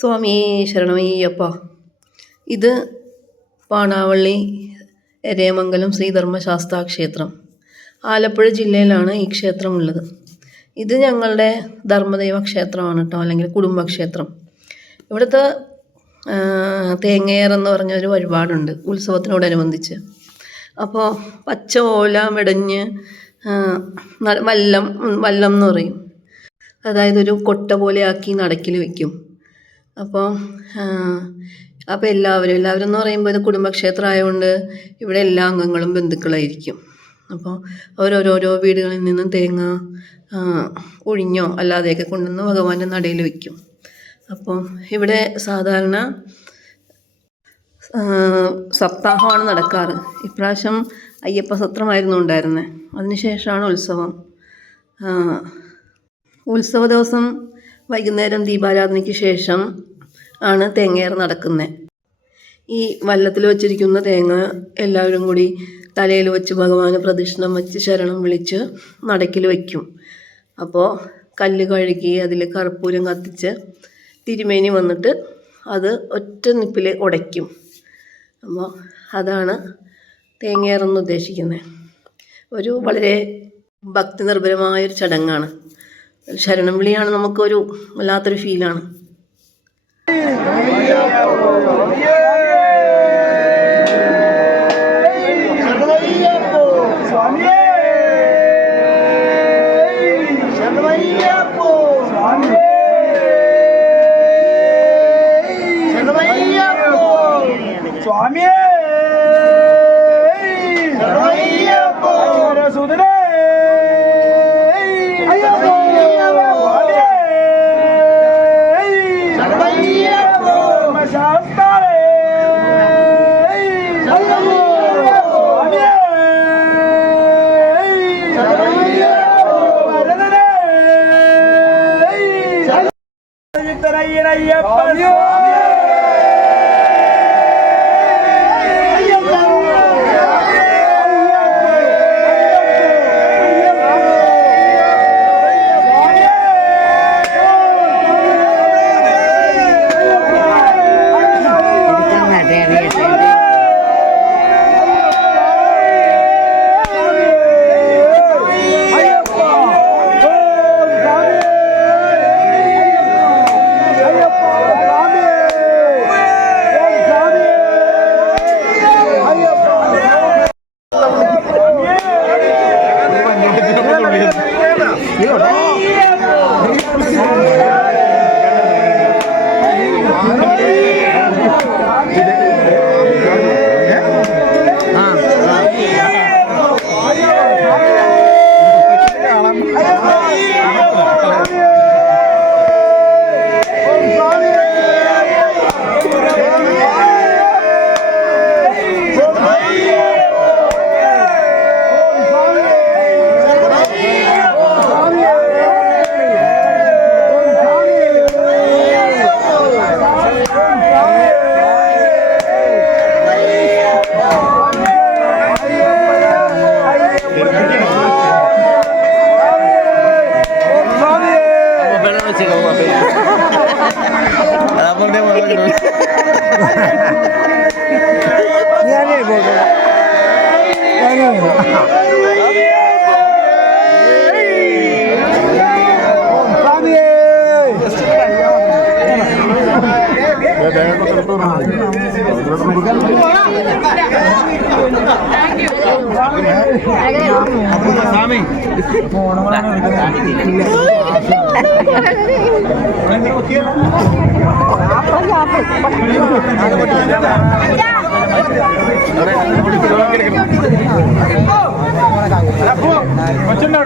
സ്വാമി ശരണമയ്യപ്പ. ഇത് പാണാവള്ളി എരയമംഗലം ശ്രീധർമ്മശാസ്താ ക്ഷേത്രം. ആലപ്പുഴ ജില്ലയിലാണ് ഈ ക്ഷേത്രമുള്ളത്. ഇത് ഞങ്ങളുടെ ധർമ്മദൈവ ക്ഷേത്രമാണ് കേട്ടോ, അല്ലെങ്കിൽ കുടുംബക്ഷേത്രം. ഇവിടുത്തെ തേങ്ങയേറെന്ന് പറഞ്ഞൊരു വഴിപാടുണ്ട് ഉത്സവത്തിനോടനുബന്ധിച്ച്. അപ്പോൾ പച്ച ഓല മെടഞ്ഞ് വല്ലം എന്ന് പറയും, അതായത് ഒരു കൊട്ട പോലെ ആക്കി നടക്കിൽ വയ്ക്കും. അപ്പോൾ എല്ലാവരും എന്ന് പറയുമ്പോൾ ഇത് കുടുംബക്ഷേത്രം ആയതുകൊണ്ട് ഇവിടെ എല്ലാ അംഗങ്ങളും ബന്ധുക്കളായിരിക്കും. അപ്പോൾ ഓരോരോ വീടുകളിൽ നിന്നും തേങ്ങ ഒഴിഞ്ഞോ അല്ലാതെയൊക്കെ കൊണ്ടുവന്ന് ഭഗവാന്റെ നടയിൽ വയ്ക്കും. അപ്പോൾ ഇവിടെ സാധാരണ സപ്താഹമാണ് നടക്കാറ്. ഇപ്രാവശ്യം അയ്യപ്പ സത്രമായിരുന്നു ഉണ്ടായിരുന്നത്. അതിനുശേഷമാണ് ഉത്സവം. ഉത്സവ ദിവസം വൈകുന്നേരം ദീപാരാധനയ്ക്ക് ശേഷം ആണ് തേങ്ങയേറ് നടക്കുന്നത്. ഈ വല്ലത്തിൽ വച്ചിരിക്കുന്ന തേങ്ങ എല്ലാവരും കൂടി തലയിൽ വെച്ച് ഭഗവാന് പ്രദക്ഷിണം വെച്ച് ശരണം വിളിച്ച് നടക്കിൽ വയ്ക്കും. അപ്പോൾ കല്ല് കഴുകി അതിൽ കർപ്പൂരം കത്തിച്ച് തിരുമേനി വന്നിട്ട് അത് ഒറ്റ നിപ്പിൽ ഉടയ്ക്കും. അപ്പോൾ അതാണ് തേങ്ങയേറെന്ന് ഉദ്ദേശിക്കുന്നത്. ഒരു വളരെ ഭക്തി നിർഭരമായൊരു ചടങ്ങാണ്. ശരണം വിളിയാണ്, നമുക്കൊരു വല്ലാത്തൊരു ഫീലാണ്. കൊച്ചുണ്ടോ?